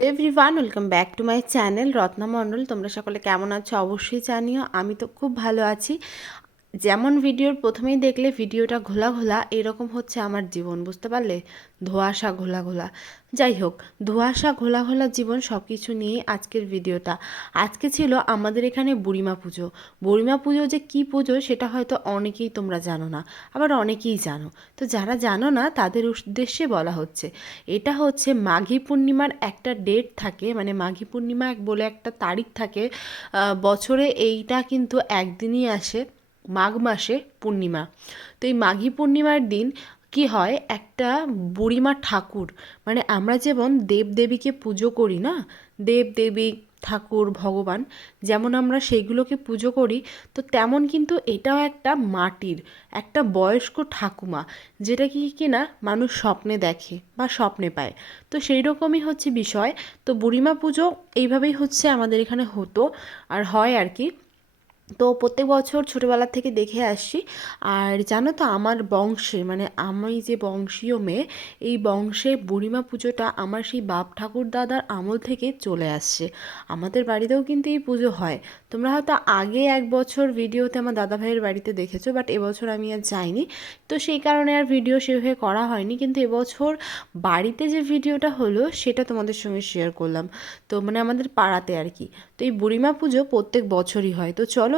Everyone welcome back to my channel Ratna Mondal তোমরা সকলে কেমন আছো? অবশ্যই জানিও, আমি তো খুব ভালো আছি। যেমন ভিডিওর প্রথমেই দেখলে ভিডিওটা ঘোলা ঘোলা, এরকম হচ্ছে আমার জীবন, বুঝতে পারলে? ধোঁয়াশা ঘোলা ঘোলা। যাই হোক, ধোঁয়াশা ঘোলা ঘোলা জীবন সব কিছু নিয়েই আজকের ভিডিওটা। আজকে ছিল আমাদের এখানে বুড়িমা পুজো। বুড়িমা পুজো যে কী পুজো সেটা হয়তো অনেকেই তোমরা জানো না, আবার অনেকেই জানো। তো যারা জানো না, তাদের উদ্দেশ্যে বলা হচ্ছে, এটা হচ্ছে মাঘী পূর্ণিমার একটা ডেট থাকে মানে মাঘী পূর্ণিমা বলে একটা তারিখ থাকে বছরে এইটা কিন্তু একদিনই আসে। মাঘ মাসে পূর্ণিমা। তো এই মাঘী পূর্ণিমার দিন কি হয়? একটা বুড়িমা ঠাকুর মানে আমরা যেমন দেবদেবীকে পুজো করি না? দেবদেবী, ঠাকুর, ভগবান, যেমন আমরা সেইগুলোকে পুজো করি, তো তেমন কিন্তু এটাও একটা মাটির, একটা বয়স্ক ঠাকুমা, যেটা কি কিনা মানুষ স্বপ্নে দেখে বা স্বপ্নে পায়। তো সেই রকমই হচ্ছে বিষয়। তো বুড়িমা পুজো এইভাবেই হচ্ছে আমাদের এখানে হতো, আর হয় আর কি। তো প্রত্যেক বছর ছোটোবেলা থেকে দেখে আসছি আর জানো তো, আমার বংশে মানে আমি যে বংশীয় মেয়ে, এই বংশে বুড়িমা পুজোটা আমার সেই বাপ ঠাকুর দাদার আমল থেকে চলে আসছে। আমাদের বাড়িতেও কিন্তু এই পুজো হয়। তোমরা হয়তো আগে এক বছর ভিডিওতে আমার দাদা ভাইয়ের বাড়িতে দেখেছ, বাট এবছর আমি আর যাইনি। তো সেই কারণে আর ভিডিও সেভাবে করা হয়নি, কিন্তু এবছর বাড়িতে যে ভিডিওটা হলো, সেটা তোমাদের সঙ্গে শেয়ার করলাম। তো মানে আমাদের পাড়াতে আর কি। তো এই বুড়িমা পুজো প্রত্যেক বছরই হয়। তো চলো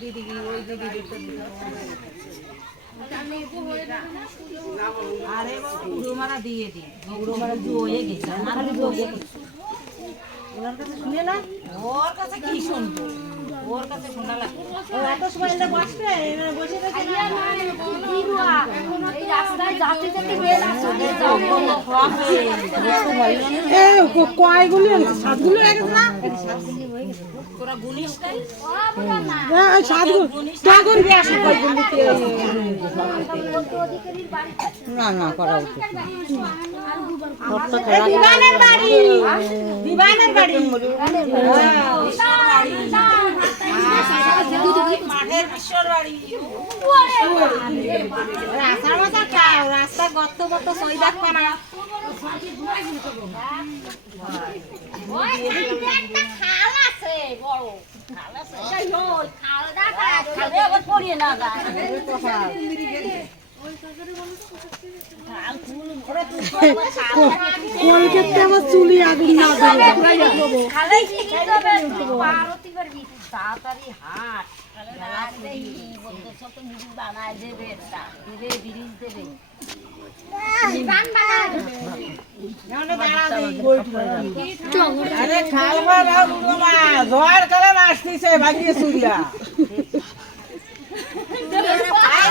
দিদি ওই দিদি আরে গুঁড়ো মারা দিয়ে দি গুঁড়ো মারা জয়ে গেছে আমার জয়ে ওনার কাছে শুনে না ওর কাছে কি শুনব ওর কাছে শোনা লাগে ও এত সময় এলে বসবে এখানে বসে থাকে না কয়গুলি? সাতগুলো লেগেছে না? তোরা গুনিস নাই সাতগুলো তখন বেশি না না করা উচিত রাস্তা গত গত সই দেখবা না কলকাতা আমার চুলি আগুন না তাড়াতাড়ি হাট বানায় দেবে ব্রিজ দেবে আরে খালবা দাও বাবা ঝড় কালে আসতেছে ভাগিয়ে সুরিয়া দৌড়ুয়া আরই যাই চোখ তুলে ধর তুমি এবারে আসলে না তা থাকে রাতে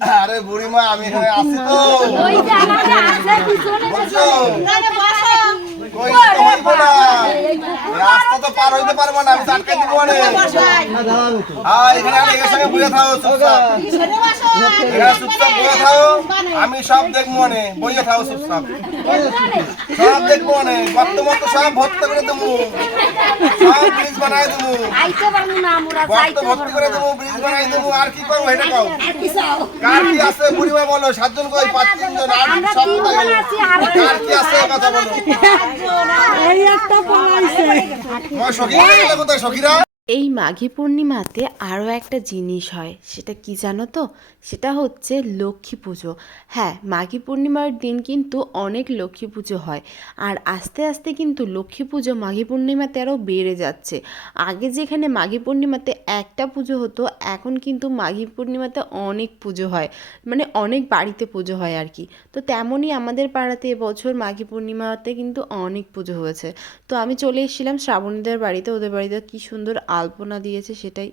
ঘরে রয়েছে গা ওই, চোখটা করব আরে বুড়িমা আমি এখানে আছি বসো। বুঝছ কই তোমার রাস্তা তো পার হইতে পারব না আমি চাটকে দিব না হ্যাঁ এখানে আমি এর সঙ্গে বুঝে থাও চুপচাপ। এখানে চুপচাপ বুঝে থাও আমি সব দেখব নে বইয়ে থাও চুপচাপ। সব দেখব নে কত মতো সব ভর্তি করে দেবো। সব ব্রিজ বানাই দেবো। গর্ত ভর্তি করে দেবো ব্রিজ বানাই দেবো আর কি করব এটা কও? কার কি আছে বুড়িমা বলো সাতজন কই? পাঁচ তিনজন আর সব কার কি আছে কথা বলো। এই একটা গেলে কোথায়? সখীরা? এই মাঘী পূর্ণিমাতে আরও একটা জিনিস হয়, সেটা কি জানো তো? সেটা হচ্ছে লক্ষ্মী পুজো। হ্যাঁ মাঘী পূর্ণিমার দিন কিন্তু অনেক লক্ষ্মী পুজো হয়। আর আস্তে আস্তে কিন্তু লক্ষ্মী পুজো মাঘী পূর্ণিমাতে আরও বেড়ে যাচ্ছে। আগে যেখানে মাঘী পূর্ণিমাতে একটা পুজো হতো, এখন কিন্তু মাঘী পূর্ণিমাতে অনেক পুজো হয়। মানে অনেক বাড়িতে পুজো হয় আর কি। তো তেমনই আমাদের পাড়াতে এবছর মাঘী পূর্ণিমাতে কিন্তু অনেক পুজো হয়েছে। তো আমি চলে এসেছিলাম শ্রাবণীদের বাড়িতে, ওদের বাড়িতে কি সুন্দর আলপনা দিয়েছে সেটাই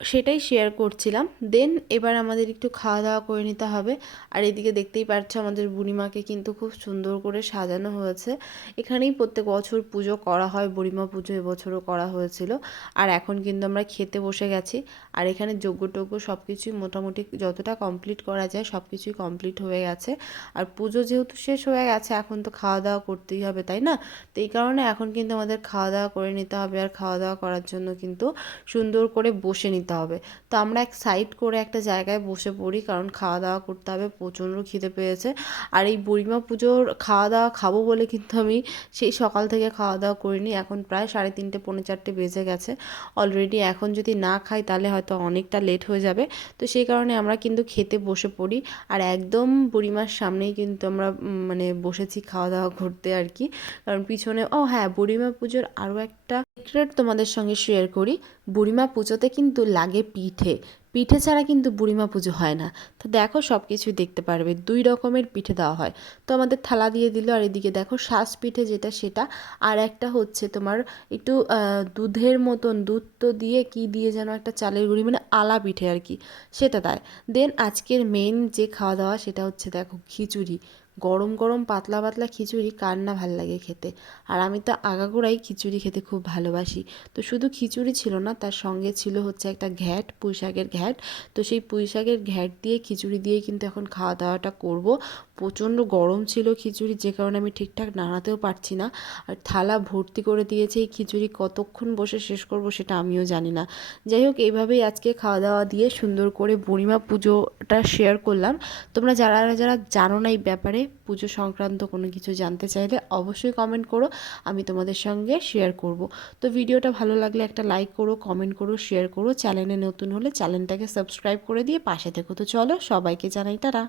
সেটাই শেয়ার করছিলাম। দেন এবার আমাদের একটু খাওয়া দাওয়া করে নিতে হবে। আর এদিকে দেখতেই পাচ্ছ আমাদের বুড়িমাকে কিন্তু খুব সুন্দর করে সাজানো হয়েছে। এখানেই প্রত্যেক বছর পুজো করা হয়, বুড়িমা পুজো এবছরও করা হয়েছিল। আর এখন কিন্তু আমরা খেতে বসে গেছি। আর এখানে যজ্ঞ টজ্ঞ সব কিছুই মোটামুটি যতটা কমপ্লিট করা যায় সব কিছুই কমপ্লিট হয়ে গেছে। আর পুজো যেহেতু শেষ হয়ে গেছে, এখন তো খাওয়া দাওয়া করতেই হবে, তাই না? তো এই কারণে এখন কিন্তু আমাদের খাওয়া দাওয়া করে নিতে হবে। আর খাওয়া দাওয়া করার জন্য কিন্তু সুন্দর করে বসে নিতে হবে। তো আমরা এক সাইড করে একটা জায়গায় বসে পড়ি, কারণ খাওয়া দাওয়া করতে হবে, প্রচণ্ড খিদে পেয়েছে। আর এই বুড়িমা পুজোর খাওয়া দাওয়া খাব বলে কিন্তু আমি সেই সকাল থেকে খাওয়া দাওয়া করিনি। এখন প্রায় সাড়ে তিনটে, পৌনে চারটে বেজে গেছে। অলরেডি এখন যদি না খাই তাহলে হয়তো অনেকটা লেট হয়ে যাবে। তো সেই কারণে আমরা কিন্তু খেতে বসে পড়ি। আর একদম বুড়িমার সামনেই কিন্তু আমরা মানে বসেছি খাওয়া দাওয়া করতে আর কি। কারণ পিছনে, ও হ্যাঁ বুড়িমা পুজোর আরও একটা সিক্রেট তোমাদের সঙ্গে শেয়ার করি। বুড়িমা পুজোতে কিন্তু লাগে পিঠে। পিঠে ছাড়া কিন্তু বুড়িমা পুজো হয় না। তো দেখো সব কিছুই দেখতে পারবে। দুই রকমের পিঠে দেওয়া হয়। তো আমাদের থালা দিয়ে দিল আর এদিকে দেখো শ্বাস পিঠে যেটা সেটা। আর একটা হচ্ছে তোমার একটু দুধের মতন দুধ তো দিয়ে কি দিয়ে যেন একটা চালের গুঁড়ি মানে আলা পিঠে আর কি, সেটা দেয়। দেন আজকের মেন যে খাওয়া দাওয়া সেটা হচ্ছে দেখো খিচুড়ি। গরম গরম পাতলা পাতলা খিচুড়ি কার না ভালো লাগে খেতে। আর আমি তো আগাগোড়াই খিচুড়ি খেতে খুব ভালোবাসি। তো শুধু খিচুড়ি ছিল না, তার সঙ্গে ছিল হচ্ছে একটা ঘ্যাট পুঁই শাকের ঘ্যাট। তো সেই পুঁই শাকের ঘ্যাট দিয়ে খিচুড়ি দিয়ে কিন্তু এখন খাওয়া দাওয়াটা করব। প্রচণ্ড গরম ছিল খিচুড়ি, যে কারণে আমি ঠিকঠাক নাড়াতেও পারছি না। আর থালা ভর্তি করে দিয়েছে এই খিচুড়ি, কতক্ষণ বসে শেষ করব সেটা আমিও জানি না। যাই হোক এইভাবেই আজকে খাওয়া দাওয়া দিয়ে সুন্দর করে বুড়িমা পুজোটা শেয়ার করলাম। তোমরা যারা যারা জানো না এই ব্যাপারে, পুজো সংক্রান্ত কোনো কিছু জানতে চাইলে অবশ্যই কমেন্ট করো, আমি তোমাদের সঙ্গে শেয়ার করব। তো ভিডিওটা ভালো লাগলে একটা লাইক করো কমেন্ট করো শেয়ার করো। চ্যানেলে নতুন হলে চ্যানেলটাকে সাবস্ক্রাইব করে দিয়ে পাশে থেকো। তো চলো, সবাইকে জানাই তারা